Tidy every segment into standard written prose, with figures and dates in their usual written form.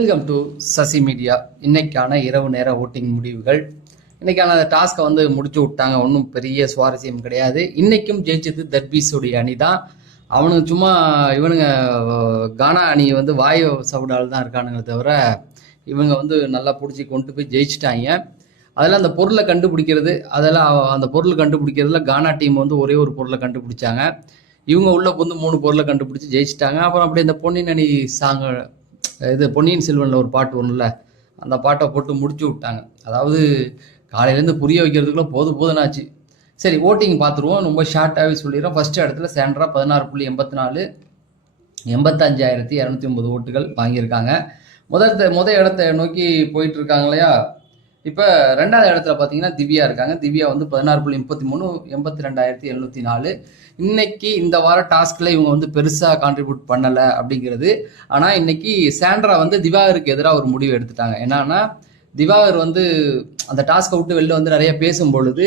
Welcome to Sasi media. இன்னைக்கான இரவு நேர ஓட்டிங் முடிவுகள். இன்னைக்கான டாஸ்கை முடிச்சு விட்டாங்க. ஒன்றும் பெரிய சுவாரஸ்யம் கிடையாது. இன்னைக்கும் ஜெயிச்சது தர்பீஸுடைய அணி தான். அவனுக்கு சும்மா இவனுங்க கானா அணி வாயு சவுடால் தான் இருக்கானுங்க தவிர இவங்க நல்லா பிடிச்சி கொண்டு போய் ஜெயிச்சிட்டாங்க. அதெல்லாம் அந்த பொருளை கண்டுபிடிக்கிறது, அந்த பொருள் கண்டுபிடிக்கிறதுல கானா டீம் ஒரே ஒரு பொருளை கண்டுபிடிச்சாங்க. இவங்க உள்ள 3 பொருளை கண்டுபிடிச்சி ஜெயிச்சிட்டாங்க. அப்புறம் அப்படியே இந்த பொன்னியின் அணி சாங், இது பொன்னியின் செல்வன்ல ஒரு பாட்டு ஒன்றுல, அந்த பாட்டை போட்டு முடிச்சு விட்டாங்க. அதாவது காலையிலேருந்து புரிய வைக்கிறதுக்குள்ள போதுனாச்சு. சரி, ஓட்டிங் பார்த்துருவோம். ரொம்ப ஷார்ட்டாகவே சொல்லிடுறோம். ஃபர்ஸ்ட் இடத்துல சாண்ட்ரா 16.84, 85,209 ஓட்டுகள் வாங்கியிருக்காங்க. முதல் இடத்தை நோக்கி போயிட்டு இருக்காங்க இல்லையா. இப்போ ரெண்டாவது இடத்துல பார்த்தீங்கன்னா திவ்யா இருக்காங்க. திவ்யா 16.33, 82,704. இன்னைக்கு இந்த வார டாஸ்கில் இவங்க பெருசாக கான்ட்ரிபியூட் பண்ணலை அப்படிங்கிறது. ஆனால் இன்னைக்கு சாண்ட்ரா திவாகருக்கு எதிராக ஒரு முடிவு எடுத்துட்டாங்க. என்னன்னா, திவாகர் அந்த டாஸ்கை விட்டு வெளில நிறைய பேசும் பொழுது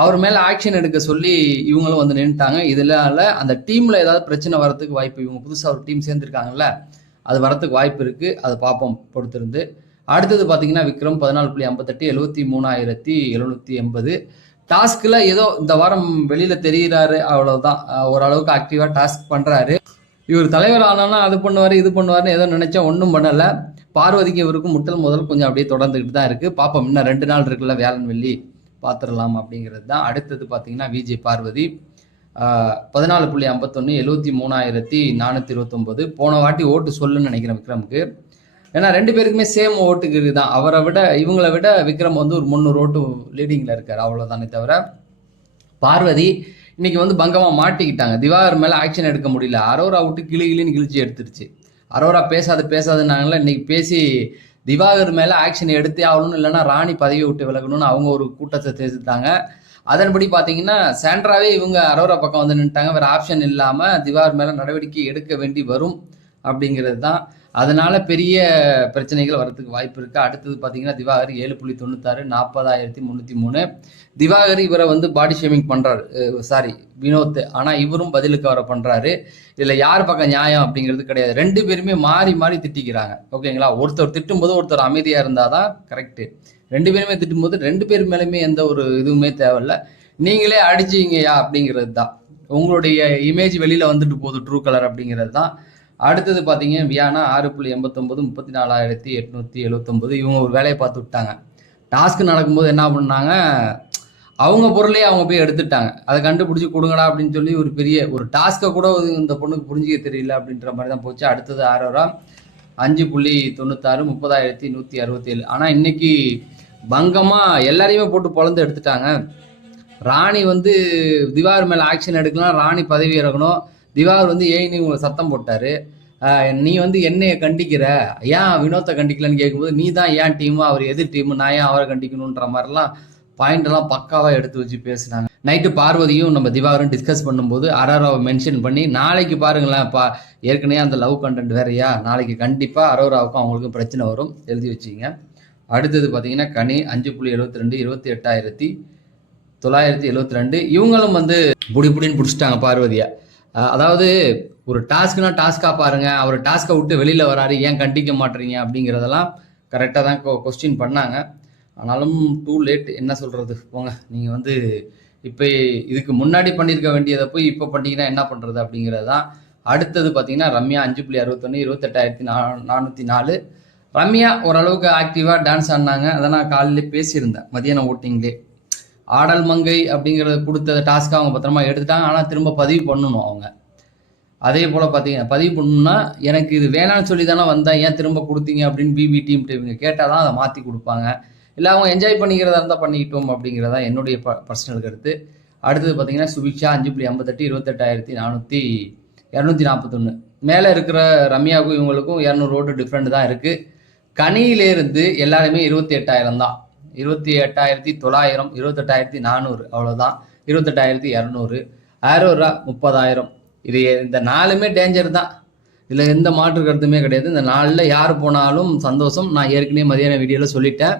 அவர் மேலே ஆக்ஷன் எடுக்க சொல்லி இவங்களும் நின்றுட்டாங்க. இதனால அந்த டீமில் ஏதாவது பிரச்சனை வரத்துக்கு வாய்ப்பு, இவங்க புதுசாக ஒரு டீம் சேர்ந்துருக்காங்கல்ல, அது வரத்துக்கு வாய்ப்பு இருக்குது. அதை பார்ப்போம் பொறுத்திருந்து. அடுத்தது பார்த்தீங்கன்னா விக்ரம் 14.58, 73,780. டாஸ்கில் ஏதோ இந்த வாரம் வெளியில் தெரிகிறாரு, அவ்வளோதான். ஓரளவுக்கு ஆக்டிவாக டாஸ்க் பண்ணுறாரு. இவர் தலைவர் ஆனானா அது பண்ணுவார் இது பண்ணுவார்னு ஏதோ நினச்சா ஒன்றும் பண்ணலை. பார்வதிக்கு இவருக்கும் முதல் கொஞ்சம் அப்படியே தொடர்ந்துக்கிட்டு தான் இருக்குது. பார்ப்போம், இன்னும் 2 நாள் இருக்குல்ல, வியாழன் வெள்ளி பார்த்துடலாம் அப்படிங்கிறது தான். அடுத்தது பார்த்தீங்கன்னா விஜய் பார்வதி 14.51, 73,429. போன வாட்டி ஓட்டு சொல்லுன்னு நினைக்கிறேன் விக்ரமுக்கு. ஏன்னா 2 பேருக்குமே சேம் ஓட்டுக்கு தான். இவங்களை விட விக்ரம் ஒரு 300 ஓட்டு லீடிங்கில் இருக்கார், அவ்வளோதானே தவிர. பார்வதி இன்னைக்கு பங்கமாக மாட்டிக்கிட்டாங்க. திவாகர் மேலே ஆக்ஷன் எடுக்க முடியல. அரோரா விட்டு கிளின்னு கிழிச்சு எடுத்துருச்சு. அரோரா பேசாதுன்னாங்களே, இன்னைக்கு பேசி திவாகர் மேலே ஆக்ஷன் எடுத்தே ஆகணும்னு, இல்லைன்னா ராணி பதவியை விட்டு விலகணும்னு அவங்க ஒரு கூட்டத்தை சேர்த்துட்டாங்க. அதன்படி பார்த்தீங்கன்னா சாண்ட்ராவே இவங்க அரோரா பக்கம் நின்றுட்டாங்க. வேறு ஆப்ஷன் இல்லாமல் திவாகர் மேலே நடவடிக்கை எடுக்க வேண்டி வரும் அப்படிங்கிறது தான். அதனால பெரிய பிரச்சனைகள் வரதுக்கு வாய்ப்பு இருக்கு. அடுத்தது பார்த்தீங்கன்னா திவாகர் 7.96, 40,303. திவாகர் இவரை பாடி ஷேமிங் பண்றாரு, சாரி வினோத். ஆனா இவரும் பதிலுக்கு அவரை பண்றாரு. இதுல யார் பக்கம் நியாயம் அப்படிங்கிறது கிடையாது. 2 பேருமே மாறி மாறி திட்டிக்கிறாங்க. ஓகேங்களா. ஒருத்தர் திட்டும்போது ஒருத்தர் அமைதியா இருந்தாதான் கரெக்ட். 2 பேருமே திட்டும்போது 2 பேர் மேலுமே எந்த ஒரு இதுவுமே தேவையில்ல. நீங்களே அடிச்சிங்கயா அப்படிங்கிறது தான். உங்களுடைய இமேஜ் வெளியில போகுது, ட்ரூ கலர் அப்படிங்கிறது தான். அடுத்தது பார்த்தீங்க வியானா 6.89, 34,879. இவங்க ஒரு வேலையை பார்த்து விட்டாங்க. டாஸ்க் நடக்கும்போது என்ன பண்ணாங்க, அவங்க பொருளையே அவங்க போய் எடுத்துட்டாங்க. அதை கண்டுபிடிச்சி கொடுங்கடா அப்படின்னு சொல்லி ஒரு பெரிய ஒரு டாஸ்க்கை கூட இந்த பொண்ணுக்கு புரிஞ்சிக்க தெரியல அப்படின்ற மாதிரி தான் போச்சு. அடுத்தது ஆரோரா 5.96, 30,167. ஆனால் இன்னைக்கு பங்கமாக எல்லாரையுமே போட்டு பொழந்து எடுத்துட்டாங்க. ராணி திவாகர் மேலே ஆக்ஷன் எடுக்கலாம், ராணி பதவி இறக்கணும். திவாகர் ஏன் உங்களை சத்தம் போட்டாரு, நீ என்னைய கண்டிக்கிற, ஏன் வினோத்தை கண்டிக்கலன்னு கேட்கும்போது, நீ தான் ஏன் டீமு, அவர் எதிர் டீமு, நான் ஏன் அவரை கண்டிக்கணுன்ற மாதிரிலாம் பாயிண்ட் எல்லாம் பக்காவாக எடுத்து வச்சு பேசினாங்க. நைட்டு பார்வதியும் நம்ம திவாகரும் டிஸ்கஸ் பண்ணும்போது அரோராவை மென்ஷன் பண்ணி, நாளைக்கு பாருங்களேன், ஏற்கனவே அந்த லவ் கண்டென்ட் வேறையா, நாளைக்கு கண்டிப்பாக அரோராவுக்கும் அவங்களுக்கும் பிரச்சனை வரும், எழுதி வச்சுங்க. அடுத்தது பார்த்தீங்கன்னா கனி 5.72, 28,972. இவங்களும் புடின்னு பிடிச்சிட்டாங்க பார்வதியா. அதாவது ஒரு டாஸ்க்னா டாஸ்காக பாருங்க, அவர் டாஸ்கை விட்டு வெளியில் வராரு, ஏன் கண்டிக்க மாட்டீங்க அப்படிங்கிறதெல்லாம் கரெக்டாக தான் கொஸ்டின் பண்ணாங்க. ஆனாலும் டூ லேட், என்ன சொல்கிறது போங்க. நீங்கள் இப்போ இதுக்கு முன்னாடி பண்ணியிருக்க வேண்டியதை போய் இப்போ பண்ணிங்கன்னா என்ன பண்ணுறது அப்படிங்கிறது தான். அடுத்தது பார்த்தீங்கன்னா ரம்யா 5.61, 28,404. ரம்யா ஓரளவுக்கு ஆக்டிவாக டான்ஸ் ஆடினாங்க. அதை நான் காலையிலே பேசியிருந்தேன், மதியானம் ஓட்டிங்லே. ஆடல் மங்கை அப்படிங்கிறத கொடுத்த டாஸ்க்காக அவங்க பத்திரமா எடுத்துட்டாங்க. ஆனால் திரும்ப பதிவு பண்ணணும் அவங்க. அதே போல் பார்த்தீங்கன்னா பதிவு பண்ணணும்னா, எனக்கு இது வேணான்னு சொல்லி தானே வந்தேன், ஏன் திரும்ப கொடுத்தீங்க அப்படின்னு பிபி டீம்கிட்ட இவங்க கேட்டால் தான் அதை மாற்றி கொடுப்பாங்க. இல்லை அவங்க என்ஜாய் பண்ணிக்கிறதா இருந்தால் பண்ணிக்கிட்டோம் அப்படிங்கிறதா என்னுடைய பர்சனல் கருத்து. அடுத்தது பார்த்தீங்கன்னா சுபிக்ஷா 5.58, 28,241. மேலே இருக்கிற ரம்யாவுக்கும் இவங்களுக்கும் 200 ஓட்டு டிஃப்ரெண்ட் தான் இருக்குது. கனியிலேருந்து எல்லாருமே 28,000 தான். 28,900, 28,400, அவ்வளோதான். 28,200. ஆரோரா 30,000. இந்த 4மே டேஞ்சர் தான். இதில் எந்த மாற்று கருத்துமே கிடையாது. இந்த 4ல் யார் போனாலும் சந்தோஷம். நான் ஏற்கனவே மதியான வீடியோவில் சொல்லிட்டேன்.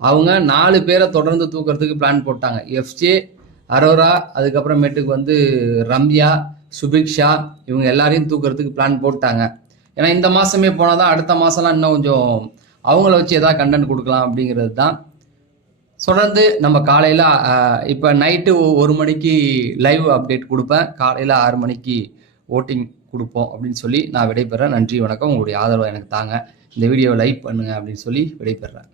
அவங்க 4 பேரை தொடர்ந்து தூக்கிறதுக்கு பிளான் போட்டாங்க. எஃப்ஜே, அரோரா, அதுக்கப்புறமேட்டுக்கு ரம்யா, சுபிக்ஷா, இவங்க எல்லாரையும் தூக்கிறதுக்கு பிளான் போட்டாங்க. ஏன்னா இந்த மாதமே போனால் தான் அடுத்த மாதம்லாம் இன்னும் கொஞ்சம் அவங்கள வச்சு எதாவது கண்டென்ட் கொடுக்கலாம் அப்படிங்கிறது தான். தொடர்ந்து நம்ம காலையில் இப்போ நைட்டு 1 மணிக்கு லைவ் அப்டேட் கொடுப்பேன், காலையில் 6 மணிக்கு ஓட்டிங் கொடுப்போம் அப்படின்னு சொல்லி நான் விடைபெறேன். நன்றி, வணக்கம். உங்களுடைய ஆதரவை எனக்கு தாங்க. இந்த வீடியோவை லைக் பண்ணுங்கள் அப்படின்னு சொல்லி விடைபெறேன்.